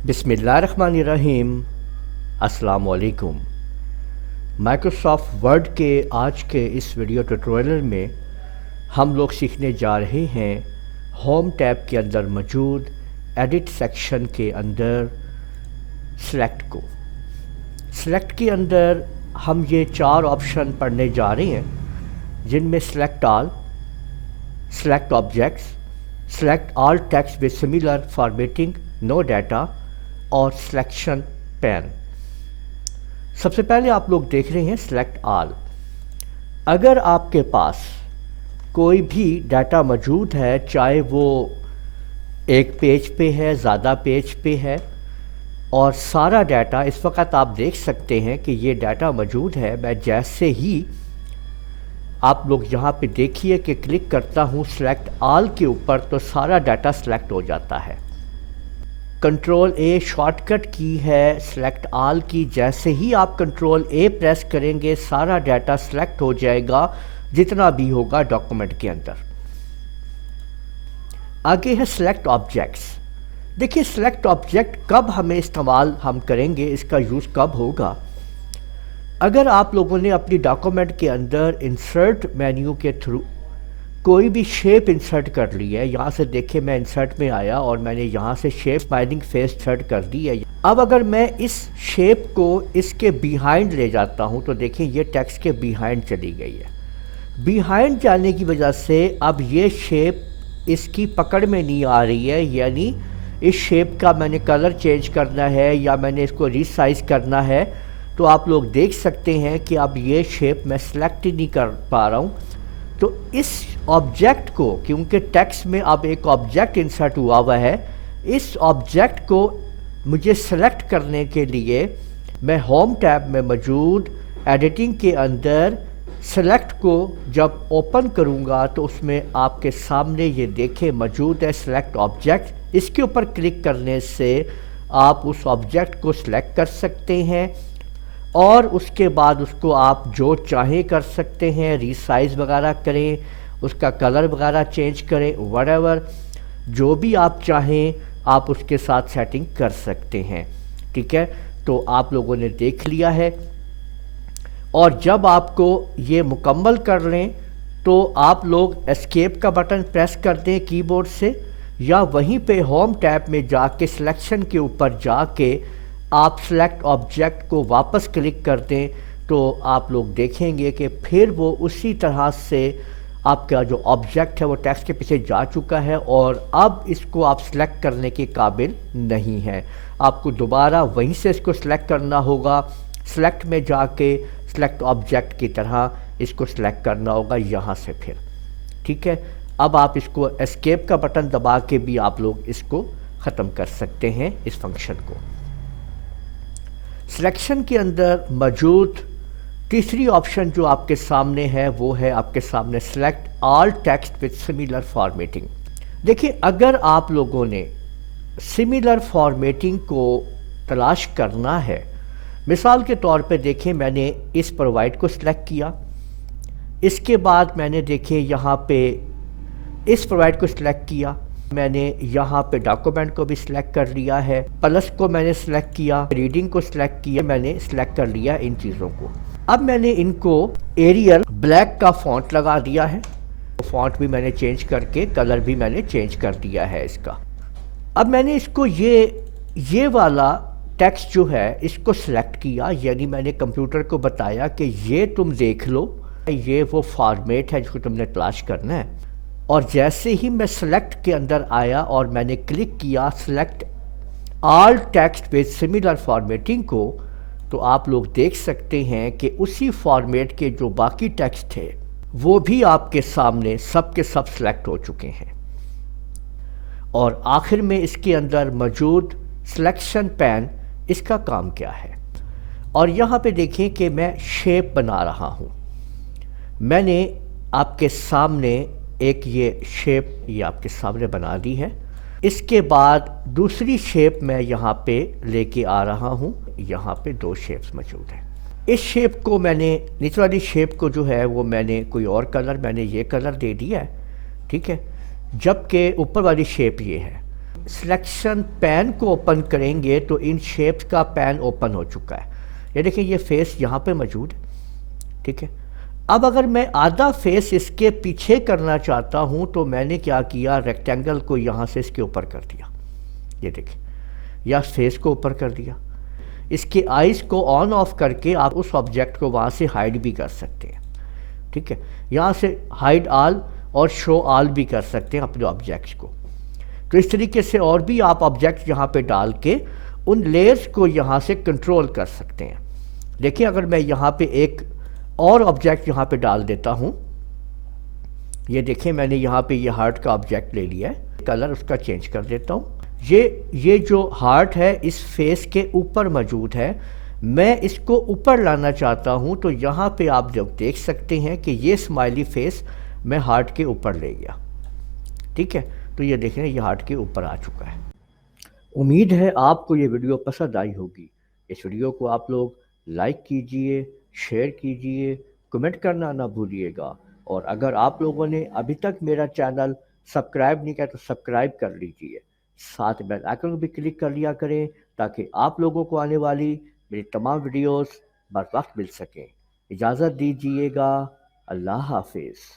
बिस्मिल्लाहिर्रहमानिर्रहीम। अस्सलाम वालेकुम। माइक्रोसॉफ्ट वर्ड के आज के इस वीडियो ट्यूटोरियल में हम लोग सीखने जा रहे हैं होम टैब के अंदर मौजूद एडिट सेक्शन के अंदर सेलेक्ट को। सेलेक्ट के अंदर हम ये 4 ऑप्शन पढ़ने जा रहे हैं, जिनमें select all, select objects, select all text with similar formatting, no data और सिलेक्शन पैन। सबसे पहले आप लोग देख रहे हैं सेलेक्ट ऑल। अगर आपके पास कोई भी डाटा मौजूद है, चाहे वो एक पेज पे है, ज़्यादा पेज पे है, और सारा डाटा इस वक्त आप देख सकते हैं कि ये डाटा मौजूद है। मैं जैसे ही आप लोग यहाँ पे देखिए कि क्लिक करता हूँ सेलेक्ट ऑल के ऊपर, तो सारा डाटा सेलेक्ट हो जाता है। कंट्रोल ए शॉर्टकट की है सेलेक्ट ऑल की। जैसे ही आप कंट्रोल ए प्रेस करेंगे, सारा डाटा सेलेक्ट हो जाएगा जितना भी होगा डॉक्यूमेंट के अंदर। आगे है सेलेक्ट ऑब्जेक्ट्स। देखिए सेलेक्ट ऑब्जेक्ट कब हमें इस्तेमाल हम करेंगे, इसका यूज़ कब होगा। अगर आप लोगों ने अपनी डॉक्यूमेंट के अंदर इंसर्ट मेन्यू के थ्रू कोई भी शेप इंसर्ट कर ली है, यहाँ से देखिए मैं इंसर्ट में आया और मैंने यहाँ से शेप स्माइलिंग फेस इंसर्ट कर दी है। अब अगर मैं इस शेप को इसके बिहाइंड ले जाता हूँ तो देखिए ये टेक्स्ट के बिहाइंड चली गई है। बिहाइंड जाने की वजह से अब ये शेप इसकी पकड़ में नहीं आ रही है, यानी इस शेप का मैंने कलर चेंज करना है या मैंने इसको रीसाइज करना है, तो आप लोग देख सकते हैं कि अब ये शेप मैं सेलेक्ट ही नहीं कर पा रहा हूँ। तो इस ऑब्जेक्ट को, क्योंकि टेक्स्ट में अब एक ऑब्जेक्ट इंसर्ट हुआ है, इस ऑब्जेक्ट को मुझे सेलेक्ट करने के लिए मैं होम टैब में मौजूद एडिटिंग के अंदर सेलेक्ट को जब ओपन करूंगा तो उसमें आपके सामने ये देखें मौजूद है सेलेक्ट ऑब्जेक्ट। इसके ऊपर क्लिक करने से आप उस ऑब्जेक्ट को सिलेक्ट कर सकते हैं और उसके बाद उसको आप जो चाहें कर सकते हैं, रीसाइज वगैरह करें, उसका कलर वगैरह चेंज करें, व्हाटएवर जो भी आप चाहें आप उसके साथ सेटिंग कर सकते हैं। ठीक है, तो आप लोगों ने देख लिया है। और जब आपको ये मुकम्मल कर लें तो आप लोग एस्केप का बटन प्रेस कर दें कीबोर्ड से, या वहीं पे होम टैब में जाके सिलेक्शन के ऊपर जाके आप सेलेक्ट ऑब्जेक्ट को वापस क्लिक कर दें, तो आप लोग देखेंगे कि फिर वो उसी तरह से आपका जो ऑब्जेक्ट है वो टेक्स्ट के पीछे जा चुका है और अब इसको आप सेलेक्ट करने के काबिल नहीं है। आपको दोबारा वहीं से इसको सेलेक्ट करना होगा, सेलेक्ट में जाके सेलेक्ट ऑब्जेक्ट की तरह इसको सेलेक्ट करना होगा यहाँ से फिर। ठीक है, अब आप इसको एस्केप का बटन दबा के भी आप लोग इसको ख़त्म कर सकते हैं इस फंक्शन को। सिलेक्शन के अंदर मौजूद तीसरी ऑप्शन जो आपके सामने है वो है आपके सामने select all text with similar formatting. देखिए अगर आप लोगों ने सिमिलर फॉर्मेटिंग को तलाश करना है, मिसाल के तौर पे देखें मैंने इस प्रोवाइड को सिलेक्ट किया, इसके बाद मैंने देखें यहाँ पे इस प्रोवाइड को सिलेक्ट किया, मैंने यहाँ पे डॉक्यूमेंट को भी सिलेक्ट कर लिया है, प्लस को मैंने सिलेक्ट किया, रीडिंग को सिलेक्ट किया, मैंने सिलेक्ट कर लिया इन चीज़ों को। अब मैंने इनको एरियल ब्लैक का फॉन्ट लगा दिया है, फॉन्ट भी मैंने चेंज करके कलर भी मैंने चेंज कर दिया है इसका। अब मैंने इसको ये वाला टेक्स्ट जो है इसको सिलेक्ट किया, यानी मैंने कंप्यूटर को बताया कि ये तुम देख लो, ये वो फॉर्मेट है जिसको तुमने तलाश करना है। और जैसे ही मैं सेलेक्ट के अंदर आया और मैंने क्लिक किया select all text with similar formatting को, तो आप लोग देख सकते हैं कि उसी फॉर्मेट के जो बाकी टेक्स्ट थे वो भी आपके सामने सब के सब सिलेक्ट हो चुके हैं। और आखिर में इसके अंदर मौजूद सिलेक्शन पैन, इसका काम क्या है। और यहाँ पे देखें कि मैं शेप बना रहा हूँ। मैंने आपके सामने एक ये शेप ये आपके सामने बना दी है। इसके बाद दूसरी शेप मैं यहाँ पे लेके आ रहा हूँ। यहाँ पे 2 शेप्स मौजूद हैं। इस शेप को मैंने, नीचे वाली शेप को जो है वो मैंने कोई और कलर, मैंने ये कलर दे दिया है। ठीक है, जबकि ऊपर वाली शेप ये है। सिलेक्शन पैन को ओपन करेंगे तो इन शेप्स का पैन ओपन हो चुका है। ये देखिए ये फेस यहाँ पे मौजूद है, ठीक है। अब अगर मैं आधा फेस इसके पीछे करना चाहता हूँ तो मैंने क्या किया, रेक्टेंगल को यहाँ से इसके ऊपर कर दिया, ये देखिए, या फेस को ऊपर कर दिया। इसके आइज़ को ऑन ऑफ करके आप उस ऑब्जेक्ट को वहाँ से हाइड भी कर सकते हैं, ठीक है। यहाँ से हाइड आल और शो आल भी कर सकते हैं अपने ऑब्जेक्ट्स को। तो इस तरीके से और भी आप ऑब्जेक्ट यहाँ पे डाल के उन लेयर्स को यहाँ से कंट्रोल कर सकते हैं। देखिए अगर मैं यहाँ पे एक और ऑब्जेक्ट यहाँ पे डाल देता हूँ, ये देखिए मैंने यहाँ पे ये हार्ट का ऑब्जेक्ट ले लिया है, कलर उसका चेंज कर देता हूँ। ये जो हार्ट है इस फेस के ऊपर मौजूद है, मैं इसको ऊपर लाना चाहता हूँ तो यहाँ पे आप जब देख सकते हैं कि ये स्माइली फेस मैं हार्ट के ऊपर ले गया, ठीक है। तो ये देखें ये हार्ट के ऊपर आ चुका है। उम्मीद है आपको ये वीडियो पसंद आई होगी। इस वीडियो को आप लोग लाइक कीजिए, शेयर कीजिए, कमेंट करना ना भूलिएगा। और अगर आप लोगों ने अभी तक मेरा चैनल सब्सक्राइब नहीं किया तो सब्सक्राइब कर लीजिए, साथ बेल आइकन भी क्लिक कर लिया करें ताकि आप लोगों को आने वाली मेरी तमाम वीडियोस बर वक्त मिल सकें। इजाज़त दीजिएगा, अल्लाह हाफिज़।